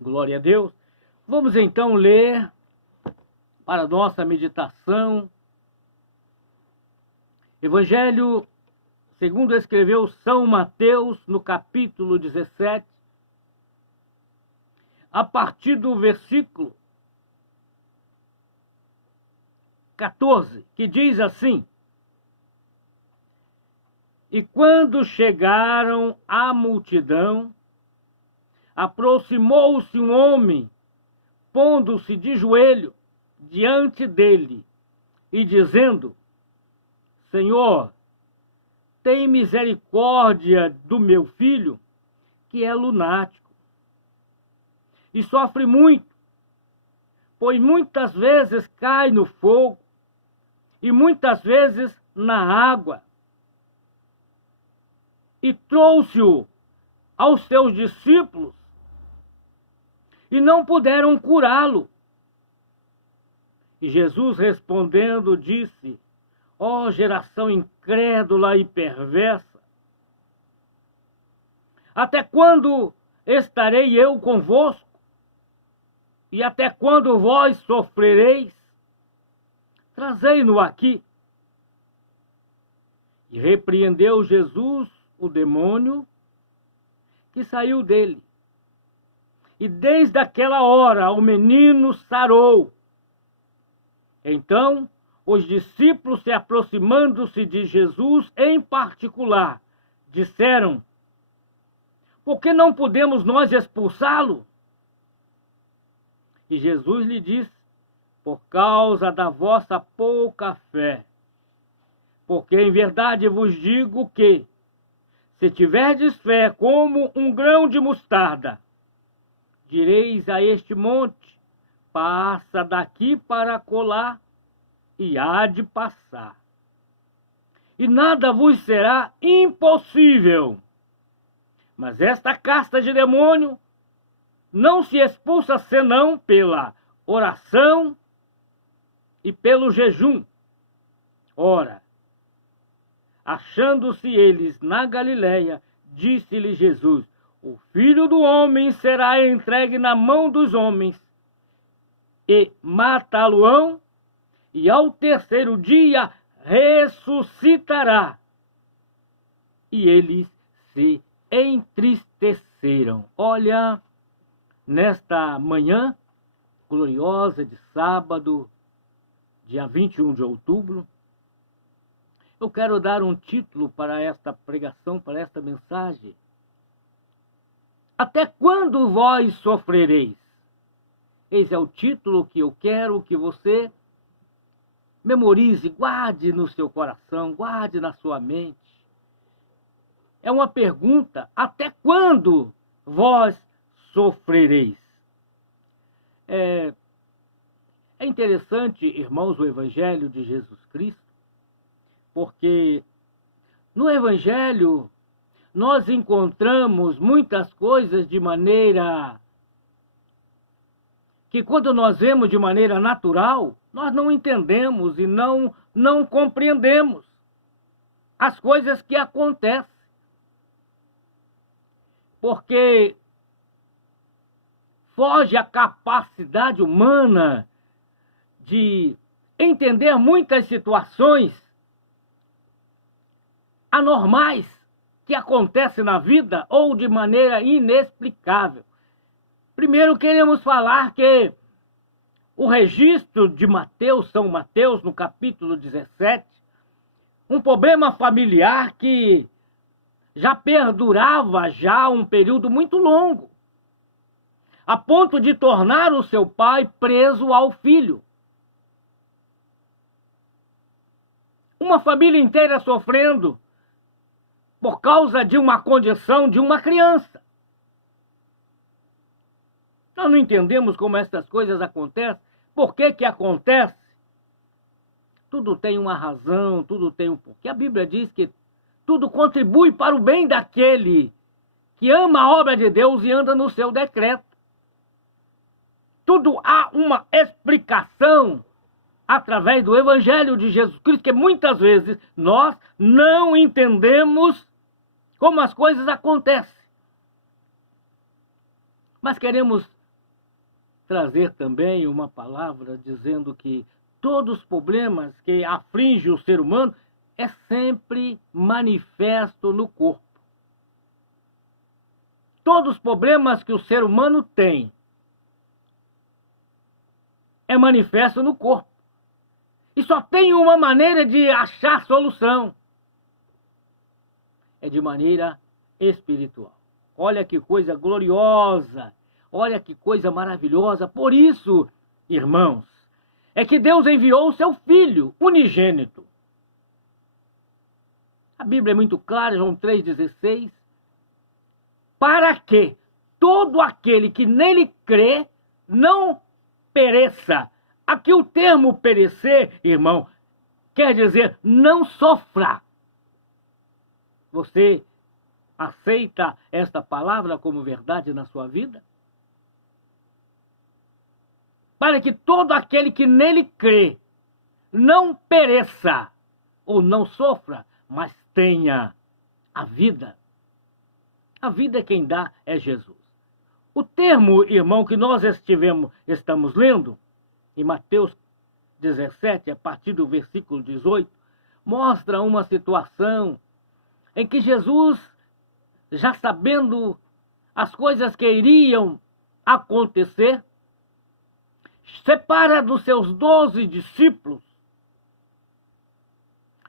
Glória a Deus. Vamos então ler para nossa meditação. Evangelho segundo escreveu São Mateus, no capítulo 17, a partir do versículo 14, que diz assim: E quando chegaram à multidão, aproximou-se um homem, pondo-se de joelho diante dele e dizendo: Senhor, tem misericórdia do meu filho, que é lunático, e sofre muito, pois muitas vezes cai no fogo e muitas vezes na água. E trouxe-o aos seus discípulos, e não puderam curá-lo. E Jesus respondendo disse: Ó geração incrédula e perversa, até quando estarei eu convosco? E até quando vós sofrereis? Trazei-no aqui. E repreendeu Jesus o demônio, que saiu dele. E desde aquela hora o menino sarou. Então, os discípulos, se aproximando-se de Jesus em particular, disseram: Por que não podemos nós expulsá-lo? E Jesus lhe disse: Por causa da vossa pouca fé. Porque em verdade vos digo que, se tiverdes fé como um grão de mostarda, direis a este monte: Passa daqui para acolá, e há de passar. E nada vos será impossível. Mas esta casta de demônio não se expulsa senão pela oração e pelo jejum. Ora, achando-se eles na Galileia, disse-lhe Jesus: O Filho do Homem será entregue na mão dos homens, e matá-lo-ão, e ao terceiro dia ressuscitará. E eles se entristeceram. Olha, nesta manhã gloriosa de sábado, dia 21 de outubro, eu quero dar um título para esta pregação, para esta mensagem. Até quando vós sofrereis? Esse é o título que eu quero que você memorize, guarde no seu coração, guarde na sua mente. É uma pergunta: até quando vós sofrereis? É interessante, irmãos, o Evangelho de Jesus Cristo, porque no Evangelho nós encontramos muitas coisas de maneira que, quando nós vemos de maneira natural, nós não entendemos e não compreendemos as coisas que acontecem. Porque foge a capacidade humana de entender muitas situações anormais que acontecem na vida ou de maneira inexplicável. Primeiro, queremos falar que o registro de Mateus, São Mateus, no capítulo 17, um problema familiar que já perdurava já um período muito longo, a ponto de tornar o seu pai preso ao filho. Uma família inteira sofrendo por causa de uma condição de uma criança. Nós não entendemos como essas coisas acontecem. Por que acontece? Tudo tem uma razão, tudo tem um porquê. A Bíblia diz que tudo contribui para o bem daquele que ama a obra de Deus e anda no seu decreto. Tudo há uma explicação através do Evangelho de Jesus Cristo, que muitas vezes nós não entendemos como as coisas acontecem. Mas queremos trazer também uma palavra dizendo que todos os problemas que afligem o ser humano é sempre manifesto no corpo. Todos os problemas que o ser humano tem é manifesto no corpo. E só tem uma maneira de achar solução. É de maneira espiritual. Olha que coisa gloriosa. Olha que coisa maravilhosa. Por isso, irmãos, é que Deus enviou o seu Filho unigênito. A Bíblia é muito clara, João 3,16. Para que todo aquele que nele crê não pereça. Aqui o termo perecer, irmão, quer dizer não sofra. Você aceita esta palavra como verdade na sua vida? Para que todo aquele que nele crê não pereça ou não sofra, mas tenha a vida. A vida quem dá é Jesus. O termo, irmão, que nós estamos lendo, em Mateus 17, a partir do versículo 18, mostra uma situação em que Jesus, já sabendo as coisas que iriam acontecer, separa dos seus 12 discípulos,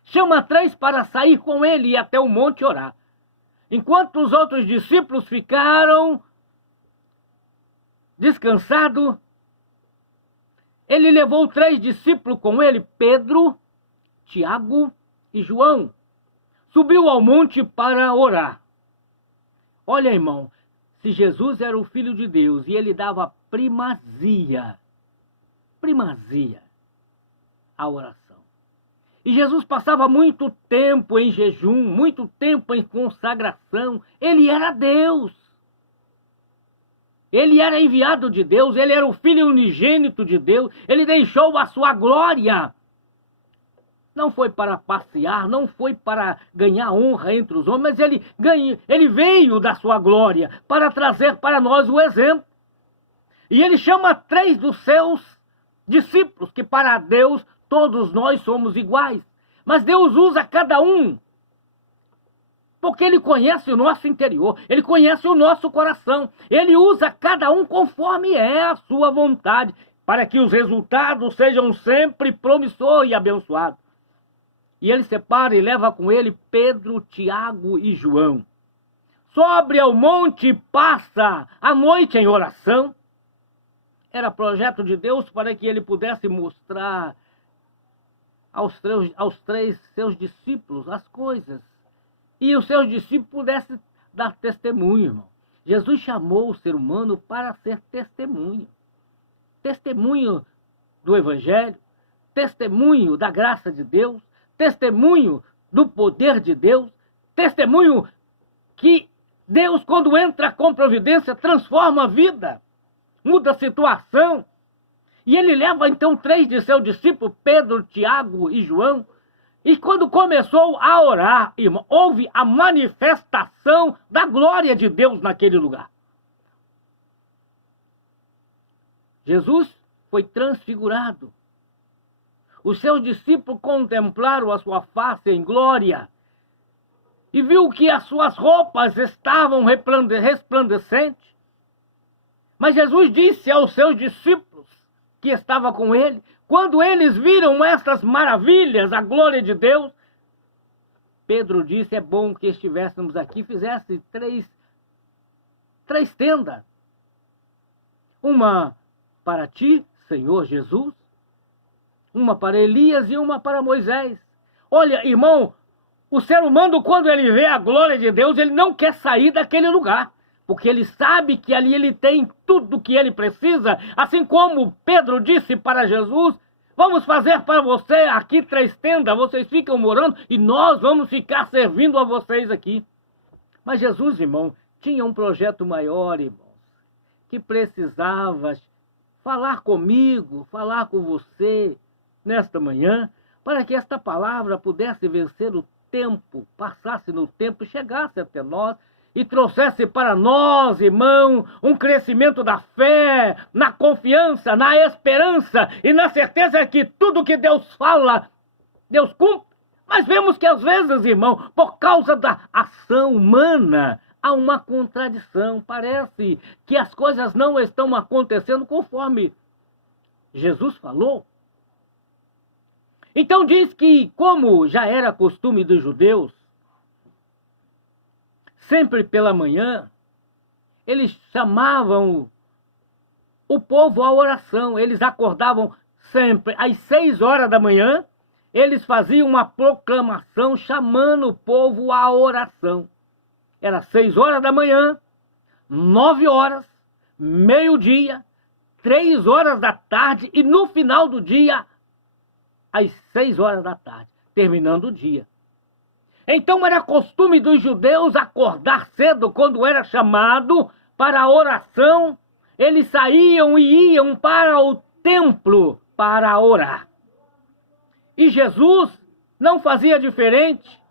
chama 3 para sair com ele e ir até o monte orar. Enquanto os outros discípulos ficaram descansados, ele levou 3 discípulos com ele, Pedro, Tiago e João. Subiu ao monte para orar. Olha, irmão, se Jesus era o Filho de Deus e ele dava primazia à oração. E Jesus passava muito tempo em jejum, muito tempo em consagração. Ele era Deus. Ele era enviado de Deus, ele era o Filho unigênito de Deus. Ele deixou a sua glória. Não foi para passear, não foi para ganhar honra entre os homens, mas ele veio da sua glória para trazer para nós o exemplo. E ele chama 3 dos seus discípulos, que para Deus todos nós somos iguais. Mas Deus usa cada um, porque ele conhece o nosso interior, ele conhece o nosso coração. Ele usa cada um conforme é a sua vontade, para que os resultados sejam sempre promissores e abençoados. E ele separa e leva com ele Pedro, Tiago e João. Sobe ao monte e passa a noite em oração. Era projeto de Deus para que ele pudesse mostrar aos 3 seus discípulos as coisas. E os seus discípulos pudessem dar testemunho, irmão. Jesus chamou o ser humano para ser testemunho. Testemunho do Evangelho, testemunho da graça de Deus, testemunho do poder de Deus, testemunho que Deus, quando entra com providência, transforma a vida, muda a situação. E ele leva então 3 de seus discípulos, Pedro, Tiago e João. E quando começou a orar, irmão, houve a manifestação da glória de Deus naquele lugar. Jesus foi transfigurado. Os seus discípulos contemplaram a sua face em glória e viu que as suas roupas estavam resplandecentes. Mas Jesus disse aos seus discípulos que estava com ele, quando eles viram estas maravilhas, a glória de Deus, Pedro disse, é bom que estivéssemos aqui, fizesse três tendas. Uma para ti, Senhor Jesus, uma para Elias e uma para Moisés. Olha, irmão, o ser humano, quando ele vê a glória de Deus, ele não quer sair daquele lugar, porque ele sabe que ali ele tem tudo o que ele precisa, assim como Pedro disse para Jesus, vamos fazer para você aqui 3 tendas, vocês ficam morando e nós vamos ficar servindo a vocês aqui. Mas Jesus, irmão, tinha um projeto maior, irmãos, que precisava falar comigo, falar com você nesta manhã, para que esta palavra pudesse vencer o tempo, passasse no tempo e chegasse até nós, e trouxesse para nós, irmão, um crescimento da fé, na confiança, na esperança e na certeza que tudo que Deus fala, Deus cumpre. Mas vemos que às vezes, irmão, por causa da ação humana, há uma contradição. Parece que as coisas não estão acontecendo conforme Jesus falou. Então diz que, como já era costume dos judeus, sempre pela manhã, eles chamavam o povo à oração. Eles acordavam sempre às 6 horas da manhã, eles faziam uma proclamação chamando o povo à oração. Era 6 horas da manhã, 9 horas, meio-dia, 3 horas da tarde e no final do dia, às 6 horas da tarde, terminando o dia. Então era costume dos judeus acordar cedo quando era chamado para a oração. Eles saíam e iam para o templo para orar. E Jesus não fazia diferente.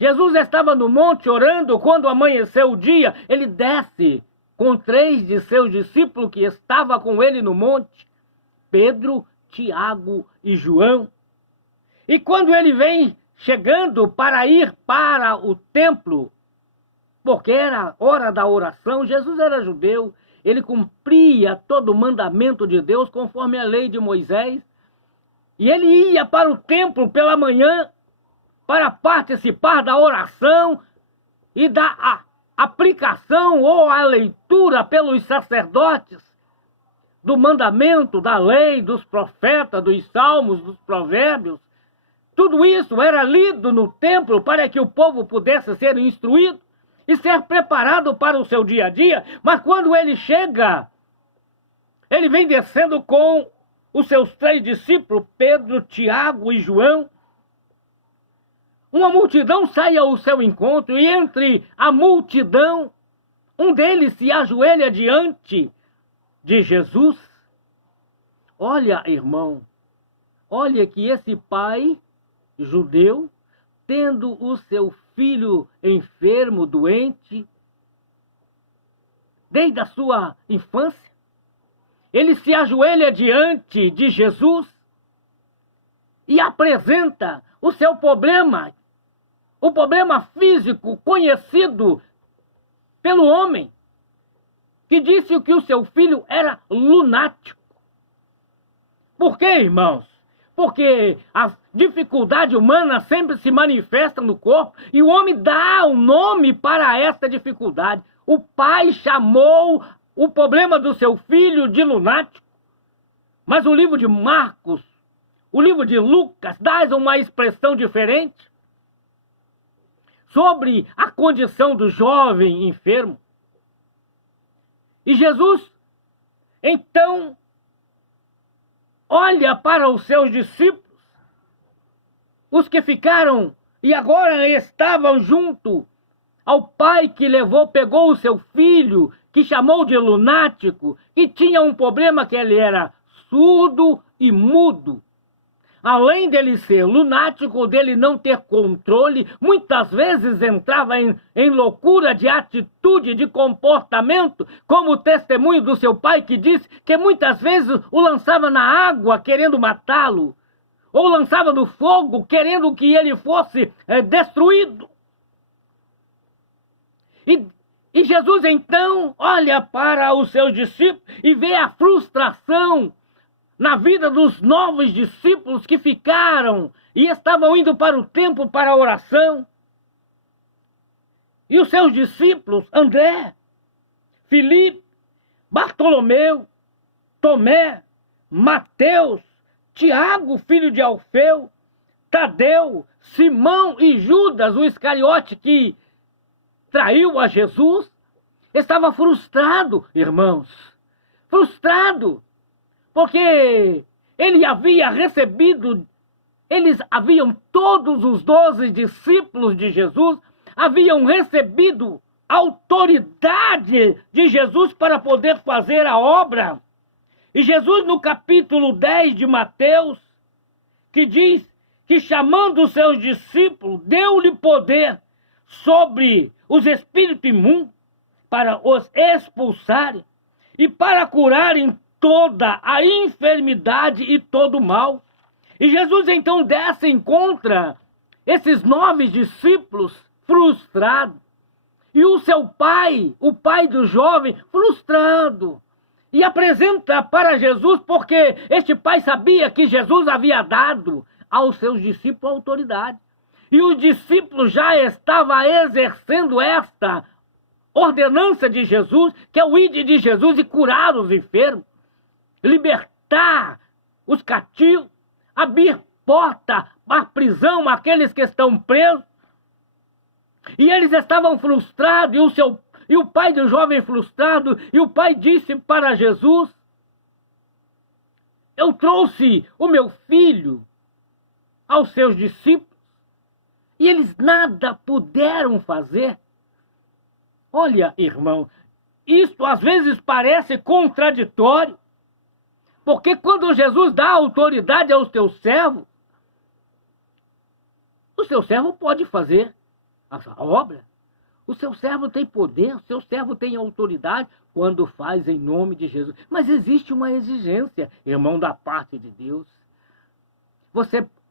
Jesus estava no monte orando. Quando amanheceu o dia, ele desce com 3 de seus discípulos que estavam com ele no monte, Pedro, Tiago e João. E quando ele vem chegando para ir para o templo, porque era hora da oração, Jesus era judeu, ele cumpria todo o mandamento de Deus conforme a lei de Moisés, e ele ia para o templo pela manhã para participar da oração e da aplicação ou a leitura pelos sacerdotes do mandamento, da lei, dos profetas, dos salmos, dos provérbios. Tudo isso era lido no templo para que o povo pudesse ser instruído e ser preparado para o seu dia a dia. Mas quando ele chega, ele vem descendo com os seus 3 discípulos, Pedro, Tiago e João. Uma multidão sai ao seu encontro e entre a multidão, um deles se ajoelha diante de Jesus. Olha, irmão, olha que esse pai judeu, tendo o seu filho enfermo, doente, desde a sua infância, ele se ajoelha diante de Jesus e apresenta o seu problema, o problema físico conhecido pelo homem, que disse que o seu filho era lunático. Por quê, irmãos? Porque a dificuldade humana sempre se manifesta no corpo e o homem dá um nome para essa dificuldade. O pai chamou o problema do seu filho de lunático, mas o livro de Marcos, o livro de Lucas, dá uma expressão diferente sobre a condição do jovem enfermo. E Jesus, então, olha para os seus discípulos, os que ficaram e agora estavam junto ao pai que pegou o seu filho, que chamou de lunático, que tinha um problema que ele era surdo e mudo. Além dele ser lunático, dele não ter controle, muitas vezes entrava em loucura de atitude, de comportamento, como o testemunho do seu pai que disse que muitas vezes o lançava na água querendo matá-lo, ou lançava no fogo querendo que ele fosse destruído. E Jesus então olha para os seus discípulos e vê a frustração na vida dos novos discípulos que ficaram e estavam indo para o templo para a oração. E os seus discípulos, André, Filipe, Bartolomeu, Tomé, Mateus, Tiago, filho de Alfeu, Tadeu, Simão e Judas, o Iscariote que traiu a Jesus, estava frustrado, irmãos, frustrado. Porque ele havia recebido, todos os 12 discípulos de Jesus, haviam recebido autoridade de Jesus para poder fazer a obra. E Jesus, no capítulo 10 de Mateus, que diz que chamando os seus discípulos, deu-lhe poder sobre os espíritos imundos, para os expulsarem e para curarem toda a enfermidade e todo o mal. E Jesus então desce e encontra esses 9 discípulos frustrados. E o seu pai, o pai do jovem, frustrado. E apresenta para Jesus, porque este pai sabia que Jesus havia dado aos seus discípulos autoridade. E os discípulos já estavam exercendo esta ordenança de Jesus, que é o ide de Jesus e curar os enfermos, libertar os cativos, abrir porta à prisão àqueles que estão presos. E eles estavam frustrados, e o pai do jovem frustrado, e o pai disse para Jesus: eu trouxe o meu filho aos seus discípulos, e eles nada puderam fazer. Olha, irmão, isto às vezes parece contraditório, porque quando Jesus dá autoridade aos teus servos, o seu servo pode fazer a obra. O seu servo tem poder, o seu servo tem autoridade quando faz em nome de Jesus. Mas existe uma exigência, irmão, da parte de Deus.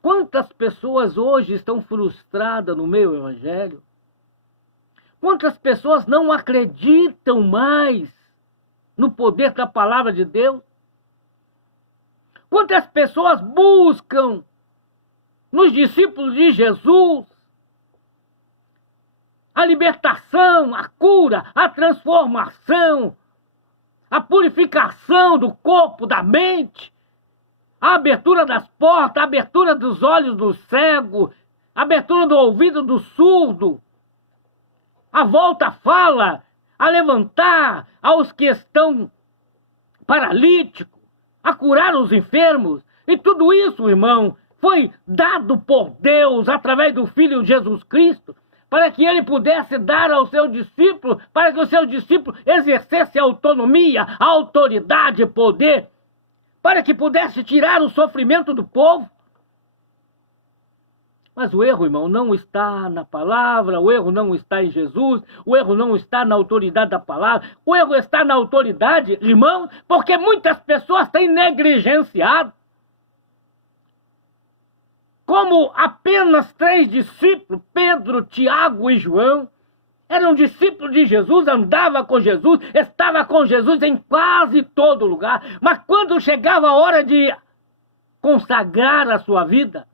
Quantas pessoas hoje estão frustradas no meio evangelho? Quantas pessoas não acreditam mais no poder da palavra de Deus? Quantas pessoas buscam nos discípulos de Jesus a libertação, a cura, a transformação, a purificação do corpo, da mente, a abertura das portas, a abertura dos olhos do cego, a abertura do ouvido do surdo, a volta à fala, a levantar aos que estão paralíticos, a curar os enfermos. E tudo isso, irmão, foi dado por Deus através do Filho Jesus Cristo, para que ele pudesse dar ao seu discípulo, para que o seu discípulo exercesse autonomia, autoridade, poder, para que pudesse tirar o sofrimento do povo. Mas o erro, irmão, não está na palavra, o erro não está em Jesus, o erro não está na autoridade da palavra, o erro está na autoridade, irmão, porque muitas pessoas têm negligenciado. Como apenas 3 discípulos, Pedro, Tiago e João, eram discípulos de Jesus, andavam com Jesus, estavam com Jesus em quase todo lugar. Mas quando chegava a hora de consagrar a sua vida,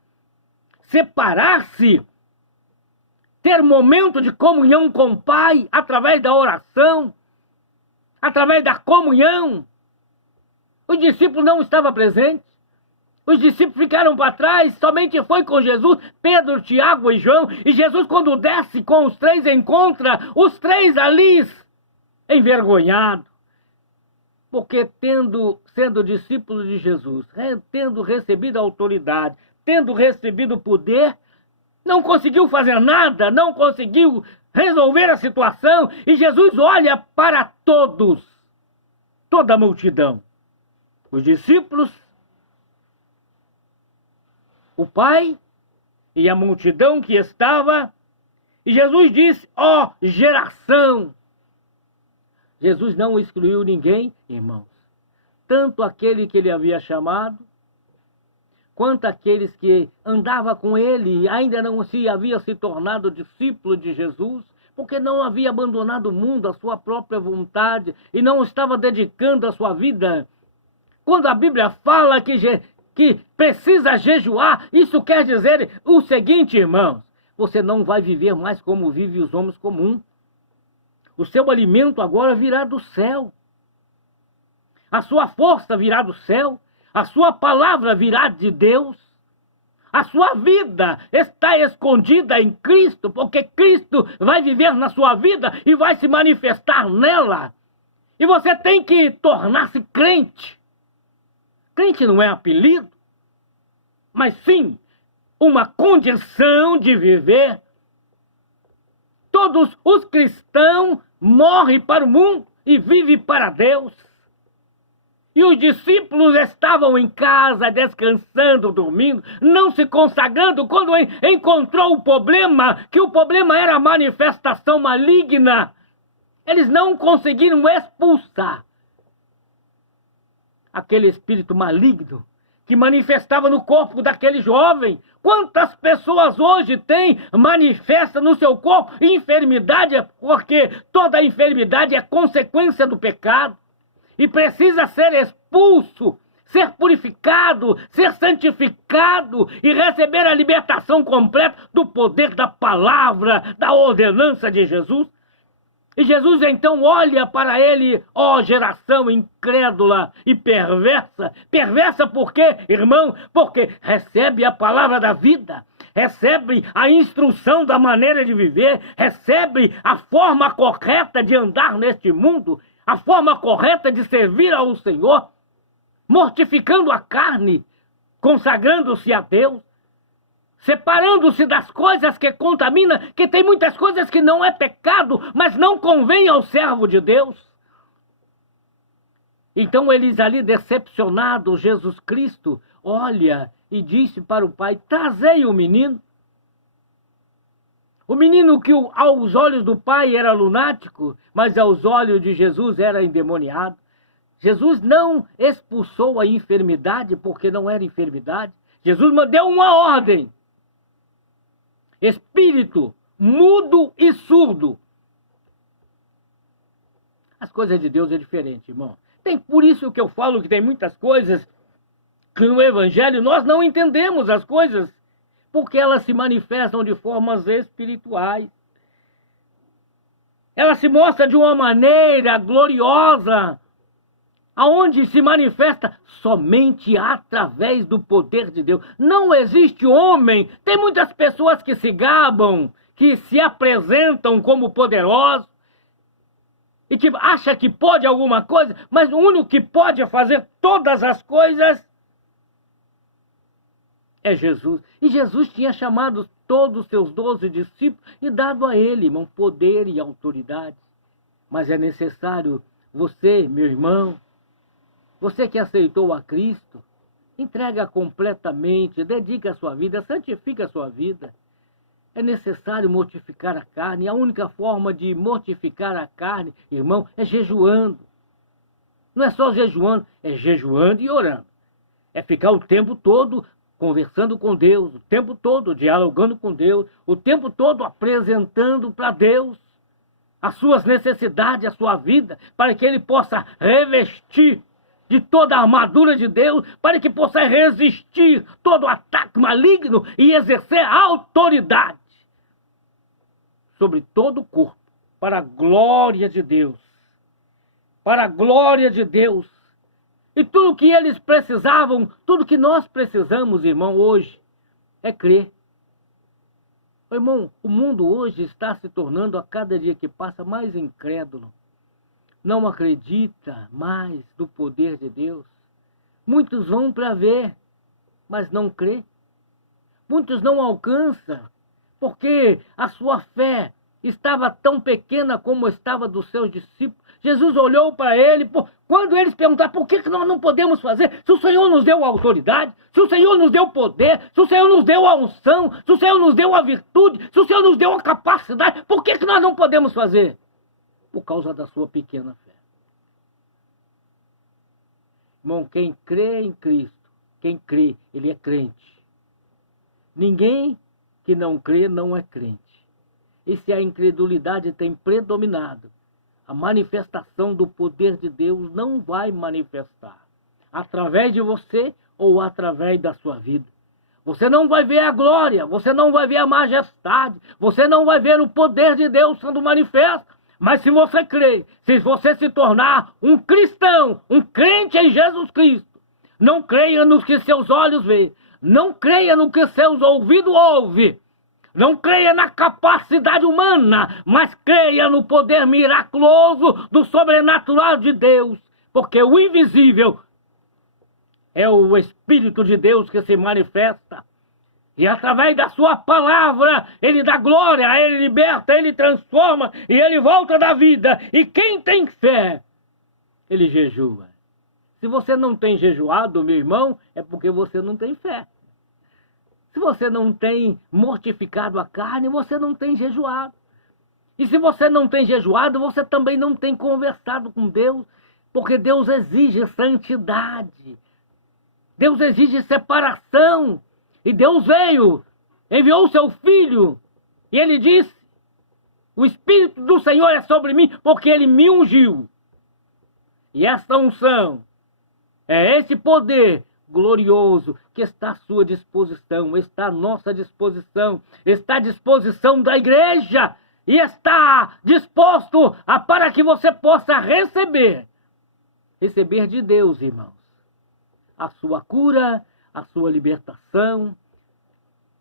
separar-se, ter momento de comunhão com o Pai, através da oração, através da comunhão, os discípulos não estavam presentes. Os discípulos ficaram para trás, somente foi com Jesus, Pedro, Tiago e João. E Jesus, quando desce com os 3, encontra os 3 ali envergonhados. Porque sendo discípulo de Jesus, tendo recebido a autoridade, tendo recebido o poder, não conseguiu fazer nada, não conseguiu resolver a situação. E Jesus olha para todos, toda a multidão. Os discípulos, o Pai e a multidão que estava, e Jesus disse: ó geração. Jesus não excluiu ninguém, irmãos. Tanto aquele que ele havia chamado, quanto aqueles que andavam com ele e ainda não havia se tornado discípulo de Jesus, porque não havia abandonado o mundo, a sua própria vontade, e não estava dedicando a sua vida. Quando a Bíblia fala que precisa jejuar, isso quer dizer o seguinte, irmãos: você não vai viver mais como vivem os homens comuns. O seu alimento agora virá do céu. A sua força virá do céu. A sua palavra virá de Deus. A sua vida está escondida em Cristo, porque Cristo vai viver na sua vida e vai se manifestar nela. E você tem que tornar-se crente. Crente não é apelido, mas sim uma condição de viver. Todos os cristãos morrem para o mundo e vivem para Deus. E os discípulos estavam em casa, descansando, dormindo, não se consagrando, quando encontrou o problema, que o problema era a manifestação maligna. Eles não conseguiram expulsar aquele espírito maligno que manifestava no corpo daquele jovem. Quantas pessoas hoje manifesta no seu corpo enfermidade, porque toda enfermidade é consequência do pecado e precisa ser expulso, ser purificado, ser santificado e receber a libertação completa do poder da palavra, da ordenança de Jesus. E Jesus então olha para ele, ó geração incrédula e perversa. Perversa por quê, irmão? Porque recebe a palavra da vida, recebe a instrução da maneira de viver, recebe a forma correta de andar neste mundo, a forma correta de servir ao Senhor, mortificando a carne, consagrando-se a Deus, separando-se das coisas que contaminam, que tem muitas coisas que não é pecado, mas não convém ao servo de Deus. Então eles ali decepcionados, Jesus Cristo olha e disse para o pai, trazei o menino. O menino que aos olhos do pai era lunático, mas aos olhos de Jesus era endemoniado. Jesus não expulsou a enfermidade porque não era enfermidade. Jesus deu uma ordem. Espírito mudo e surdo. As coisas de Deus é diferente, irmão. Por isso que eu falo que tem muitas coisas que no Evangelho nós não entendemos as coisas, porque elas se manifestam de formas espirituais. Ela se mostra de uma maneira gloriosa, aonde se manifesta somente através do poder de Deus. Não existe homem. Tem muitas pessoas que se gabam, que se apresentam como poderosos e que acham que pode alguma coisa, mas o único que pode fazer todas as coisas é Jesus. E Jesus tinha chamado todos os seus 12 discípulos e dado a ele, irmão, poder e autoridade. Mas é necessário você, meu irmão, você que aceitou a Cristo, entrega completamente, dedica a sua vida, santifica a sua vida. É necessário mortificar a carne. A única forma de mortificar a carne, irmão, é jejuando. Não é só jejuando, é jejuando e orando. É ficar o tempo todo conversando com Deus, o tempo todo dialogando com Deus, o tempo todo apresentando para Deus as suas necessidades, a sua vida, para que Ele possa revestir de toda a armadura de Deus, para que possa resistir todo ataque maligno e exercer autoridade sobre todo o corpo, para a glória de Deus. Para a glória de Deus. E tudo que eles precisavam, tudo que nós precisamos, irmão, hoje, é crer. Irmão, o mundo hoje está se tornando a cada dia que passa mais incrédulo. Não acredita mais no poder de Deus. Muitos vão para ver, mas não crê. Muitos não alcançam, porque a sua fé estava tão pequena como estava dos seus discípulos. Jesus olhou para ele, quando eles perguntaram por que nós não podemos fazer, se o Senhor nos deu a autoridade, se o Senhor nos deu o poder, se o Senhor nos deu a unção, se o Senhor nos deu a virtude, se o Senhor nos deu a capacidade, por que nós não podemos fazer? Por causa da sua pequena fé. Irmão, quem crê em Cristo, quem crê, ele é crente. Ninguém que não crê não é crente. E se a incredulidade tem predominado, a manifestação do poder de Deus não vai manifestar através de você ou através da sua vida. Você não vai ver a glória, você não vai ver a majestade, você não vai ver o poder de Deus sendo manifesto. Mas se você crer, se você se tornar um cristão, um crente em Jesus Cristo, não creia no que seus olhos veem, não creia no que seus ouvidos ouvem, não creia na capacidade humana, mas creia no poder miraculoso do sobrenatural de Deus, porque o invisível é o Espírito de Deus que se manifesta. E através da sua palavra, Ele dá glória, Ele liberta, Ele transforma e Ele volta da vida. E quem tem fé, ele jejua. Se você não tem jejuado, meu irmão, é porque você não tem fé. Se você não tem mortificado a carne, você não tem jejuado. E se você não tem jejuado, você também não tem conversado com Deus, porque Deus exige santidade. Deus exige separação. E Deus veio, enviou o seu Filho, e Ele disse: o Espírito do Senhor é sobre mim, porque Ele me ungiu. E essa unção, é esse poder glorioso que está à sua disposição, está à nossa disposição, está à disposição da igreja, e está disposto para que você possa receber de Deus, irmãos, a sua cura, a sua libertação,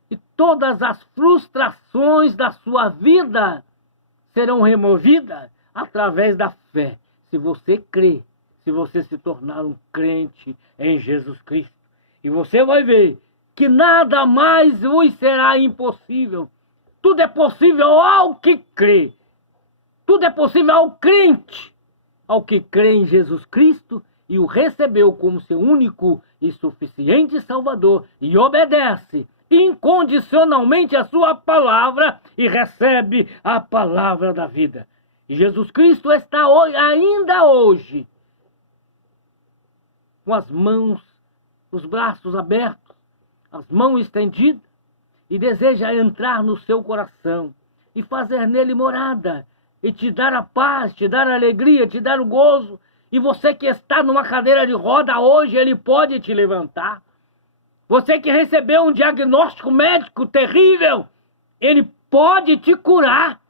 e todas as frustrações da sua vida serão removidas através da fé. Se você crê, se você se tornar um crente em Jesus Cristo. E você vai ver que nada mais vos será impossível. Tudo é possível ao que crê. Tudo é possível ao crente, ao que crê em Jesus Cristo e o recebeu como seu único e suficiente Salvador e obedece incondicionalmente a sua palavra e recebe a palavra da vida. E Jesus Cristo está ainda hoje com as mãos, os braços abertos, as mãos estendidas, e deseja entrar no seu coração e fazer nele morada, e te dar a paz, te dar a alegria, te dar o gozo. E você que está numa cadeira de roda hoje, Ele pode te levantar. Você que recebeu um diagnóstico médico terrível, Ele pode te curar.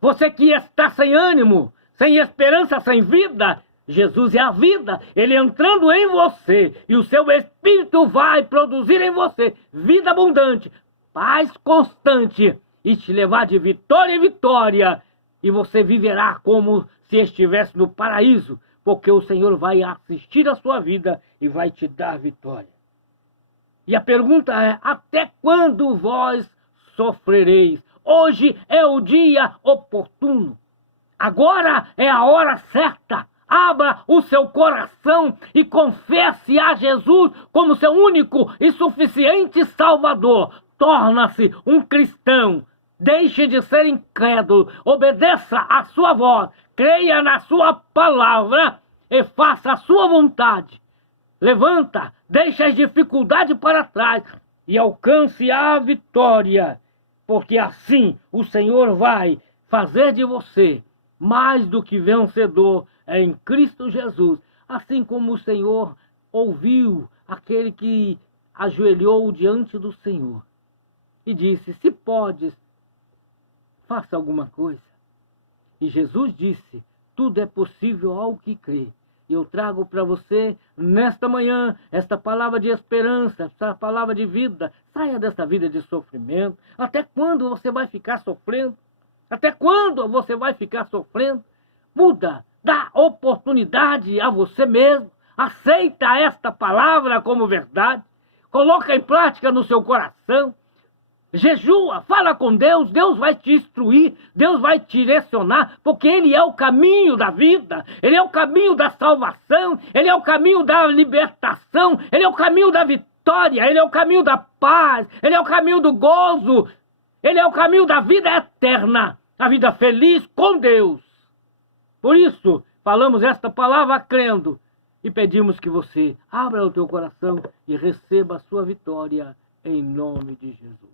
Você que está sem ânimo, sem esperança, sem vida, Jesus é a vida. Ele entrando em você, e o seu Espírito vai produzir em você vida abundante, paz constante, e te levar de vitória em vitória. E você viverá como se estivesse no paraíso, porque o Senhor vai assistir a sua vida e vai te dar vitória. E a pergunta é: até quando vós sofrereis? Hoje é o dia oportuno. Agora é a hora certa. Abra o seu coração e confesse a Jesus como seu único e suficiente Salvador. Torna-se um cristão. Deixe de ser incrédulo. Obedeça a sua voz. Creia na sua palavra e faça a sua vontade. Levanta, deixa as dificuldades para trás e alcance a vitória. Porque assim o Senhor vai fazer de você mais do que vencedor em Cristo Jesus. Assim como o Senhor ouviu aquele que ajoelhou diante do Senhor e disse: se podes, faça alguma coisa. E Jesus disse: tudo é possível ao que crê. E eu trago para você, nesta manhã, esta palavra de esperança, esta palavra de vida. Saia dessa vida de sofrimento. Até quando você vai ficar sofrendo? Até quando você vai ficar sofrendo? Muda, dá oportunidade a você mesmo. Aceita esta palavra como verdade. Coloca em prática no seu coração. Jejua, fala com Deus, Deus vai te instruir, Deus vai te direcionar, porque Ele é o caminho da vida, Ele é o caminho da salvação, Ele é o caminho da libertação, Ele é o caminho da vitória, Ele é o caminho da paz, Ele é o caminho do gozo, Ele é o caminho da vida eterna, a vida feliz com Deus. Por isso, falamos esta palavra crendo e pedimos que você abra o teu coração e receba a sua vitória em nome de Jesus.